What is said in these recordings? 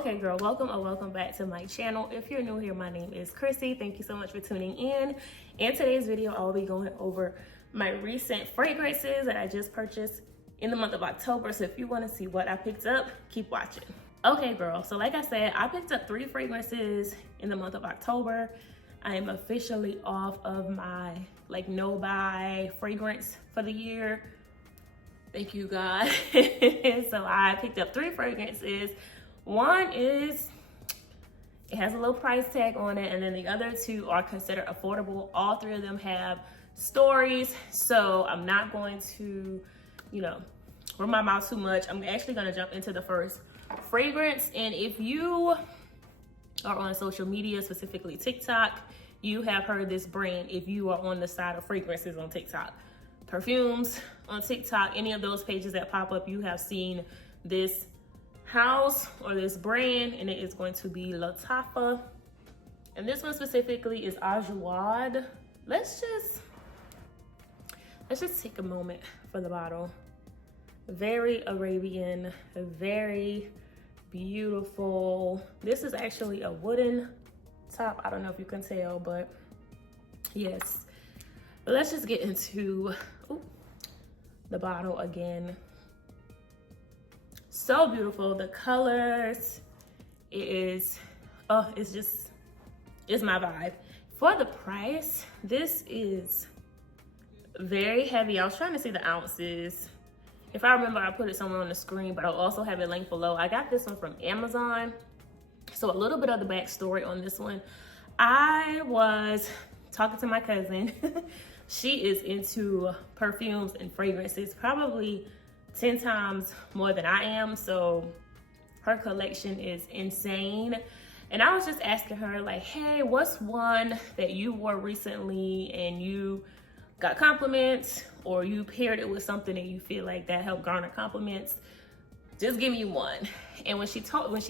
Okay, girl, welcome or welcome back to my channel. If you're new here, my name is Chrissy. Thank you so much for tuning in. In today's video, I'll be going over my recent fragrances that I just purchased in the month of October. So if you want to see what I picked up, keep watching. Okay, girl, so like I said, I picked up 3 fragrances in the month of October. I am officially off of my no buy fragrance for the year. Thank you, God. So I picked up 3 fragrances. One is, it has a little price tag on it, and then the other 2 are considered affordable. All 3 of them have stories, so I'm not going to, run my mouth too much. I'm actually gonna jump into the first fragrance. And if you are on social media, specifically TikTok, you have heard this brand if you are on the side of fragrances on TikTok. Perfumes on TikTok, any of those pages that pop up, you have seen this house or this brand, and it is going to be Lattafa. And this one specifically is Ajwad. Let's just take a moment for the bottle. Very Arabian, very beautiful. This is actually a wooden top. I don't know if you can tell, but yes. But let's just get into the bottle again. So beautiful. The colors, it's my vibe. For the price, this is very heavy. I was trying to see the ounces. If I remember, I put it somewhere on the screen, but I'll also have it linked below. I got this one from Amazon. So a little bit of the backstory on this one. I was talking to my cousin. She is into perfumes and fragrances, probably 10 times more than I am. So her collection is insane. And I was just asking her hey, what's one that you wore recently and you got compliments, or you paired it with something and you feel like that helped garner compliments? Just give me one. And when she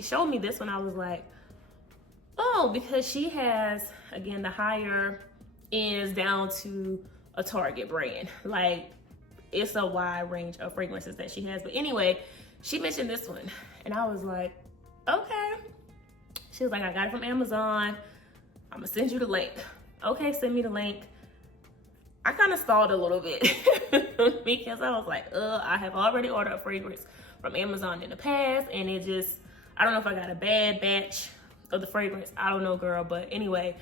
showed me this one, I was like, oh, because she has, again, the higher ends down to a Target brand. It's a wide range of fragrances that she has. But anyway, she mentioned this one, and I was like, okay. She was like, I got it from Amazon. I'm gonna send you the link. Okay, send me the link. I kind of stalled a little bit because I was like, I have already ordered a fragrance from Amazon in the past, and I don't know if I got a bad batch of the fragrance. I don't know, girl. But anyway,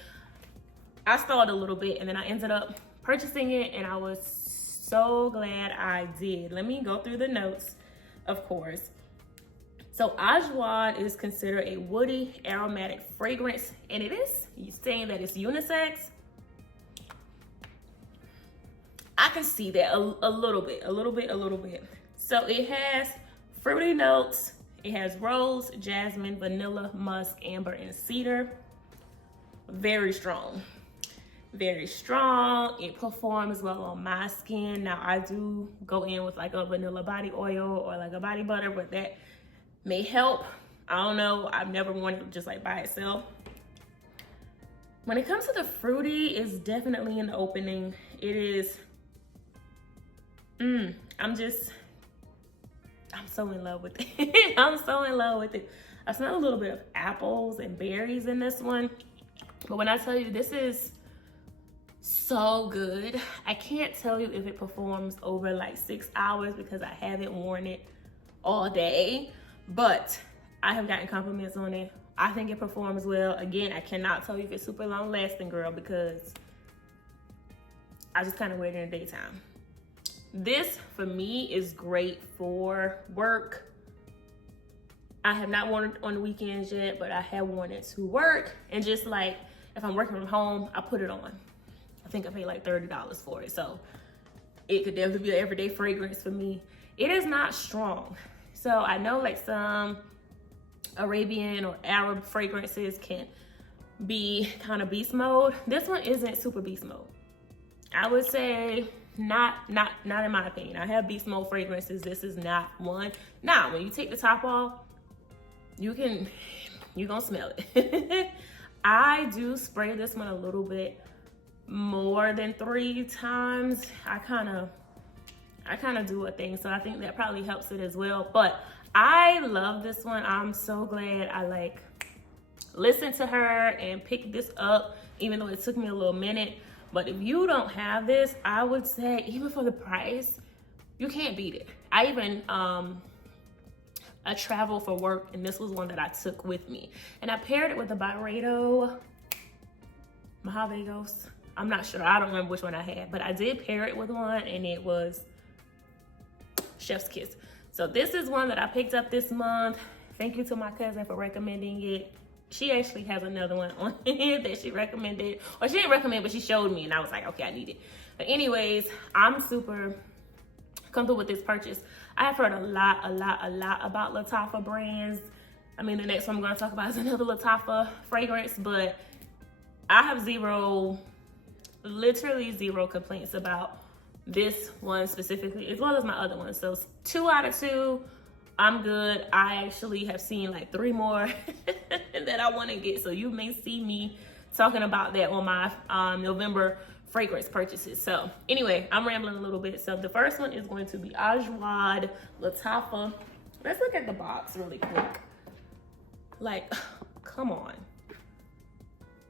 I stalled a little bit, and then I ended up purchasing it, and I was so glad I did. Let me go through the notes, of course. So Ajwad is considered a woody aromatic fragrance, and it is saying that it's unisex. I can see that a little bit. So it has fruity notes. It has rose, jasmine, vanilla, musk, amber, and cedar. Very strong. Very strong. It performs well on my skin. Now I do go in with a vanilla body oil or a body butter, but that may help. I don't know. I've never worn it just by itself. When it comes to the fruity, it's definitely in the opening. It is, I'm so in love with it. I'm so in love with it. I smell a little bit of apples and berries in this one. But when I tell you, this is so good. I can't tell you if it performs over 6 hours because I haven't worn it all day, but I have gotten compliments on it. I think it performs well. Again, I cannot tell you if it's super long lasting, girl, because I just kind of wear it in the daytime. This for me is great for work. I have not worn it on the weekends yet, but I have worn it to work, and just if I'm working from home, I put it on. I think I paid $30 for it. So it could definitely be an everyday fragrance for me. It is not strong. So I know some Arabian or Arab fragrances can be kind of beast mode. This one isn't super beast mode. I would say not in my opinion. I have beast mode fragrances. This is not one. Now, when you take the top off, you're gonna smell it. I do spray this one a little bit more than 3 times. I kind of do a thing, so I think that probably helps it as well. But I love this one. I'm so glad I like listened to her and picked this up, even though it took me a little minute. But if you don't have this, I would say even for the price, you can't beat it. I even I traveled for work, and this was one that I took with me, and I paired it with the Byredo Mojave Ghost. I'm not sure, I don't remember which one I had, but I did pair it with one, and it was Chef's Kiss. So this is one that I picked up this month. Thank you to my cousin for recommending it. She actually has another one on here that she recommended, or she didn't recommend, but she showed me, and I was like, okay, I need it. But anyways, I'm super comfortable with this purchase. I have heard a lot about Lattafa brands. I mean, the next one I'm going to talk about is another Lattafa fragrance, but I have literally zero complaints about this one specifically, as well as my other ones. So 2 out of 2, I'm good. I actually have seen like 3 more that I want to get, so you may see me talking about that on my November fragrance purchases. So anyway, I'm rambling a little bit. So the first one is going to be Ajwad Lattafa. Let's look at the box really quick. Like, come on.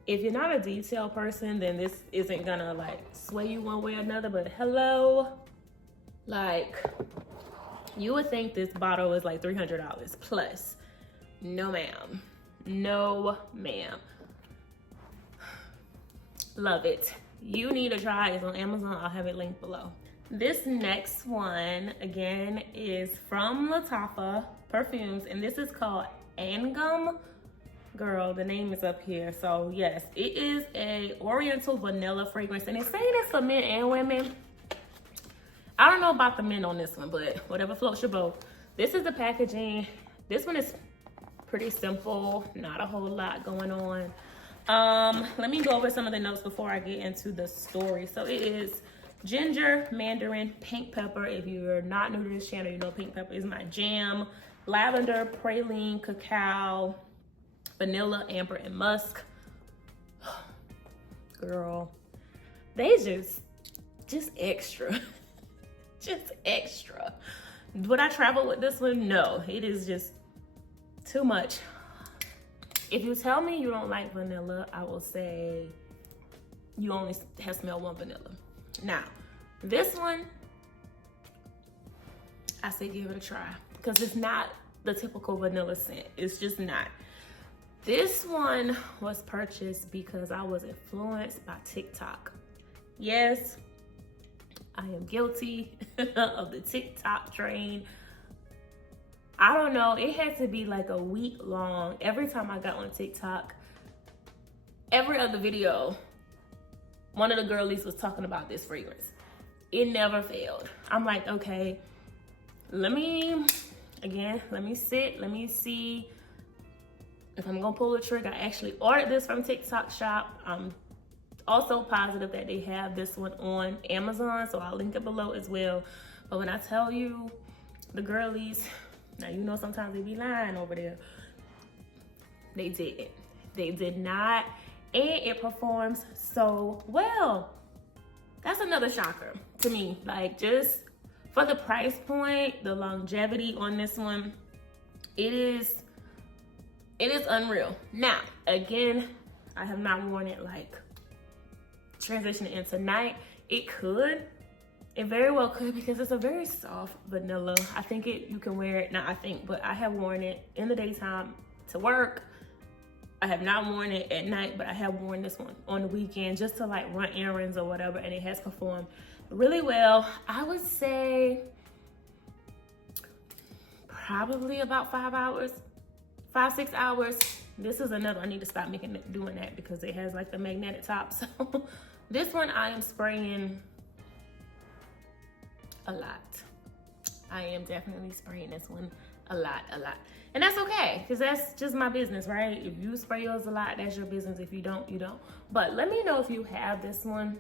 If you're not a detail person, then this isn't gonna like sway you one way or another, but hello, like, you would think this bottle is like $300 plus. No ma'am, no ma'am. Love it. You need to try it. It's on Amazon. I'll have it linked below. This next one again is from Lattafa Perfumes, and this is called Angum. Girl, the name is up here. So yes, it is a oriental vanilla fragrance, and it's saying it's for men and women. I don't know about the men on this one, but whatever floats your boat. This is the packaging. This one is pretty simple, not a whole lot going on. Let me go over some of the notes before I get into the story. So it is ginger, mandarin, pink pepper. If you're not new to this channel, you know pink pepper is my jam. Lavender, praline, cacao, vanilla, amber, and musk. Girl, they just extra. Just extra. Would I travel with this one? No, it is just too much. If you tell me you don't like vanilla, I will say you only have smelled one vanilla. Now, this one, I say give it a try, because it's not the typical vanilla scent. It's just not. This one was purchased because I was influenced by TikTok. Yes, I am guilty of the TikTok train. I don't know, it had to be like a week long. Every time I got on TikTok, every other video, one of the girlies was talking about this fragrance. It never failed. I'm like, okay, let me sit, let me see if I'm gonna pull the trigger. I actually ordered this from TikTok shop. I'm also positive that they have this one on Amazon, so I'll link it below as well. But when I tell you, the girlies, now you know sometimes they be lying over there. They didn't. They did not, and it performs so well. That's another shocker to me. Like, just for the price point, the longevity on this one, it is unreal. Now, again, I have not worn it like transitioning into night. It could. It very well could, because it's a very soft vanilla. I think you can wear it, not I think, but I have worn it in the daytime to work. I have not worn it at night, but I have worn this one on the weekend just to like run errands or whatever, and it has performed really well. I would say probably about 5-6 hours. This is another, I need to stop doing that because it has like the magnetic top. So this one I am spraying a lot. I am definitely spraying this one a lot. And that's okay, because that's just my business, right? If you spray yours a lot, that's your business. If you don't, you don't. But let me know if you have this one.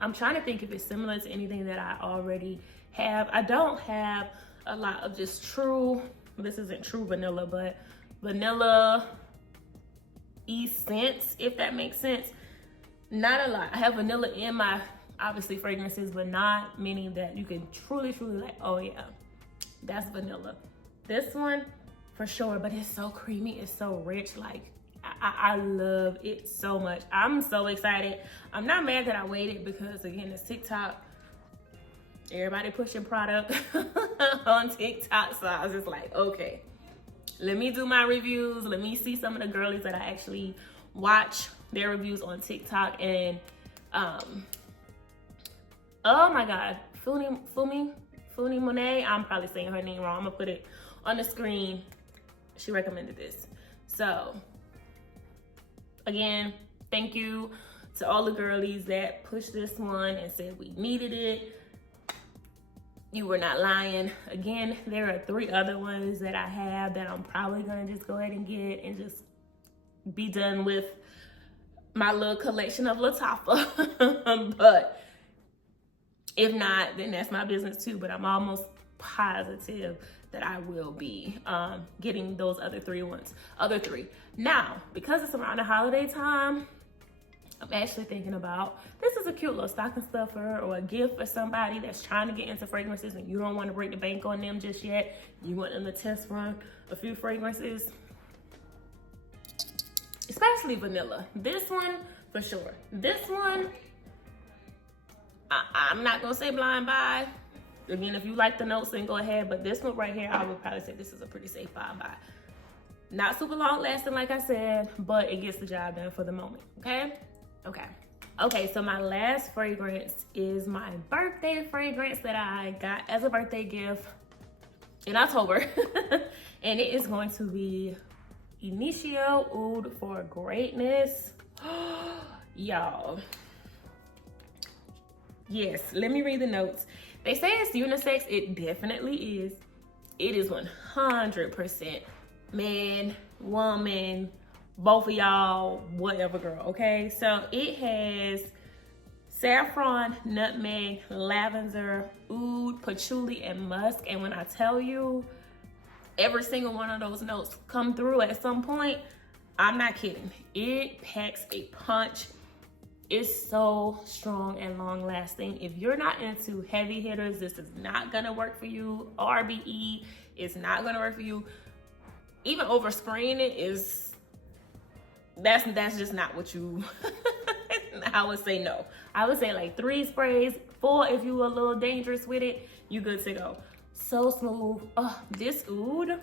I'm trying to think if it's similar to anything that I already have. I don't have a lot of just true, this isn't true vanilla, but vanilla scents, if that makes sense. Not a lot. I have vanilla in my, obviously, fragrances, but not many that you can truly like, oh yeah, that's vanilla. This one for sure, but it's so creamy, it's so rich. Like I love it so much. I'm so excited. I'm not mad that I waited because again, it's TikTok. Everybody pushing product on TikTok, so I was just like, okay, let me do my reviews. Let me see some of the girlies that I actually watch their reviews on TikTok. And oh my God, Fumi Monet. I'm probably saying her name wrong. I'm gonna put it on the screen. She recommended this. So again, thank you to all the girlies that pushed this one and said we needed it. You were not lying. Again, there are 3 other ones that I have that I'm probably gonna just go ahead and get and just be done with my little collection of Lattafa. But if not, then that's my business too. But I'm almost positive that I will be getting those other 3 ones. Now, because it's around the holiday time, I'm actually thinking about, this is a cute little stocking stuffer or a gift for somebody that's trying to get into fragrances and you don't want to break the bank on them just yet. You want them to test run a few fragrances, especially vanilla. This one, for sure. This one, I'm not going to say blind buy. Again, if you like the notes, then go ahead. But this one right here, I would probably say this is a pretty safe blind buy. Not super long lasting, like I said, but it gets the job done for the moment, okay? Okay, so my last fragrance is my birthday fragrance that I got as a birthday gift in October. And it is going to be Initio Oud for Greatness. Y'all. Yes, let me read the notes. They say it's unisex. It definitely is. It is 100% man, woman, both of y'all, whatever, girl, okay? So it has saffron, nutmeg, lavender, oud, patchouli, and musk. And when I tell you every single one of those notes come through at some point, I'm not kidding. It packs a punch. It's so strong and long lasting. If you're not into heavy hitters, this is not gonna work for you. RBE is not gonna work for you. Even overspraying it is, that's just not what you, I would say no. I would say like 3 sprays, 4 if you were a little dangerous with it, you good to go. So smooth. Oh, this oud,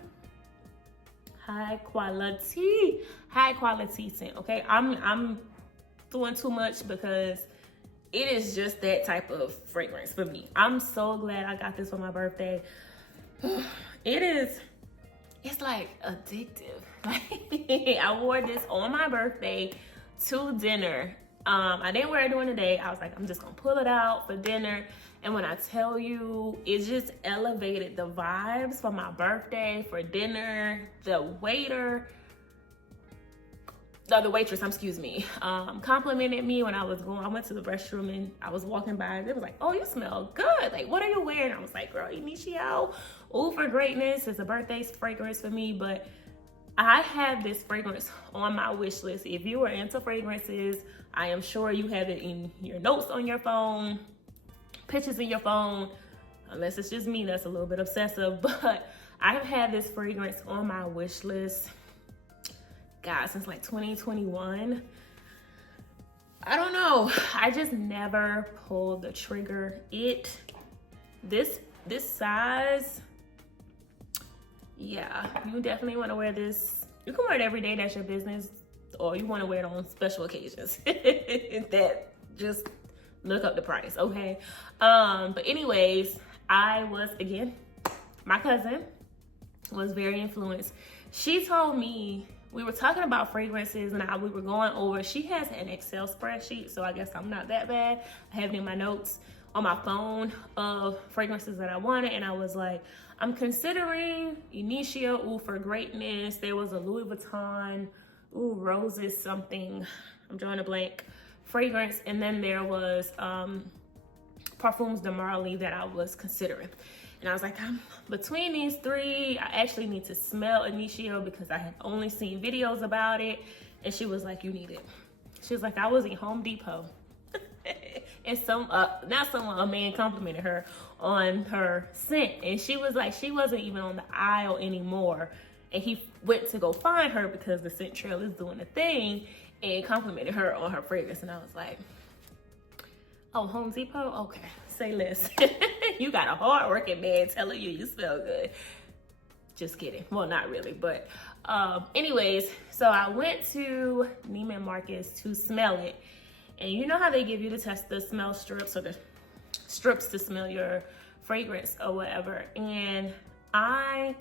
high quality scent, okay? I'm doing too much because it is just that type of fragrance for me. I'm so glad I got this for my birthday. It's like addictive. I wore this on my birthday to dinner. I didn't wear it during the day. I was like, I'm just gonna pull it out for dinner. And when I tell you, it just elevated the vibes for my birthday, for dinner. The waitress, excuse me, complimented me when I went to the restroom and I was walking by. They was like, oh, you smell good. Like, what are you wearing? I was like, girl, Initio Oud for Greatness. It's a birthday fragrance for me, but I have this fragrance on my wish list. If you are into fragrances, I am sure you have it in your notes on your phone, pictures in your phone, unless it's just me that's a little bit obsessive, but I've had this fragrance on my wish list, God, since like 2021. I don't know. I just never pulled the trigger. This size, yeah, you definitely want to wear this. You can wear it every day, that's your business, or you want to wear it on special occasions. That, just look up the price, okay? But anyways, my cousin was very influenced. She told me, we were talking about fragrances and we were going over, she has an Excel spreadsheet, so I guess I'm not that bad. I have it in my notes on my phone of fragrances that I wanted, and I was like, I'm considering Initio Oud for Greatness. There was a Louis Vuitton, roses something, I'm drawing a blank, fragrance, and then there was Perfumes de Marly that I was considering. And I was like, I'm between these 3. I actually need to smell Initio because I had only seen videos about it. And she was like, you need it. She was like, I was in Home Depot and a man complimented her on her scent, and she was like, she wasn't even on the aisle anymore, and he went to go find her because the scent trail is doing a thing, and complimented her on her fragrance. And I was like, oh, Home Depot? Okay, say less. You got a hard-working man telling you smell good. Just kidding. Well, not really, but anyways, so I went to Neiman Marcus to smell it. And you know how they give you to test the smell strips, or the strips to smell your fragrance or whatever. And I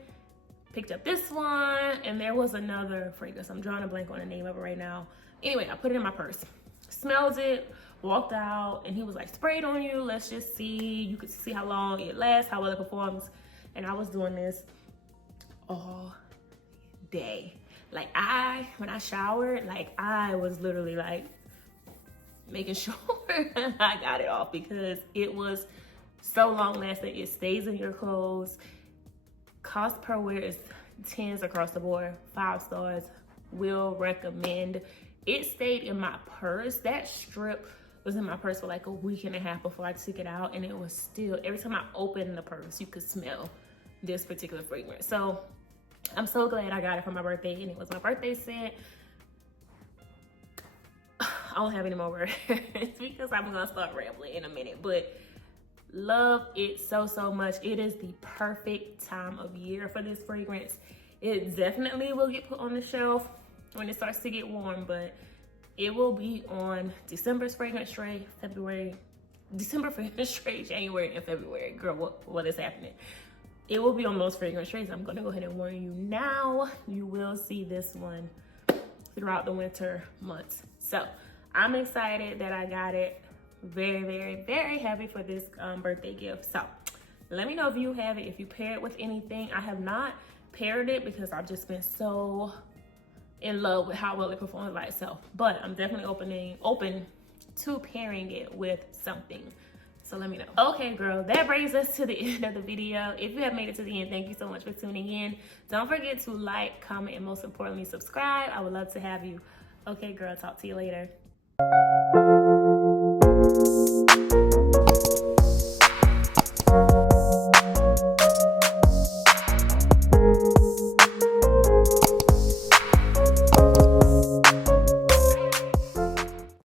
picked up this one, and there was another fragrance. I'm drawing a blank on the name of it right now. Anyway, I put it in my purse. Smelled it, walked out, and he was like, spray it on you. Let's just see. You could see how long it lasts, how well it performs. And I was doing this all day. Like when I showered, like I was literally like making sure I got it off, because it was so long lasting. It stays in your clothes. Cost per wear is 10s across the board, 5 stars. Will recommend. It stayed in my purse. That strip was in my purse for like a week and a half before I took it out, and it was still, every time I opened the purse, you could smell this particular fragrance. So I'm so glad I got it for my birthday, and it was my birthday scent. I don't have any more words because I'm gonna start rambling in a minute, but love it so much. It is the perfect time of year for this fragrance. It definitely will get put on the shelf when it starts to get warm, but it will be on December's fragrance tray, December fragrance tray, January and February. Girl, what is happening? It will be on those fragrance trays. I'm gonna go ahead and warn you now. You will see this one throughout the winter months. So I'm excited that I got it. Very happy for this birthday gift. So let me know if you have it, if you pair it with anything. I have not paired it because I've just been so in love with how well it performs by itself, but I'm definitely open to pairing it with something. So let me know. Okay, girl, that brings us to the end of the video. If you have made it to the end, thank you so much for tuning in. Don't forget to like, comment, and most importantly, subscribe. I would love to have you. Okay, girl, talk to you later.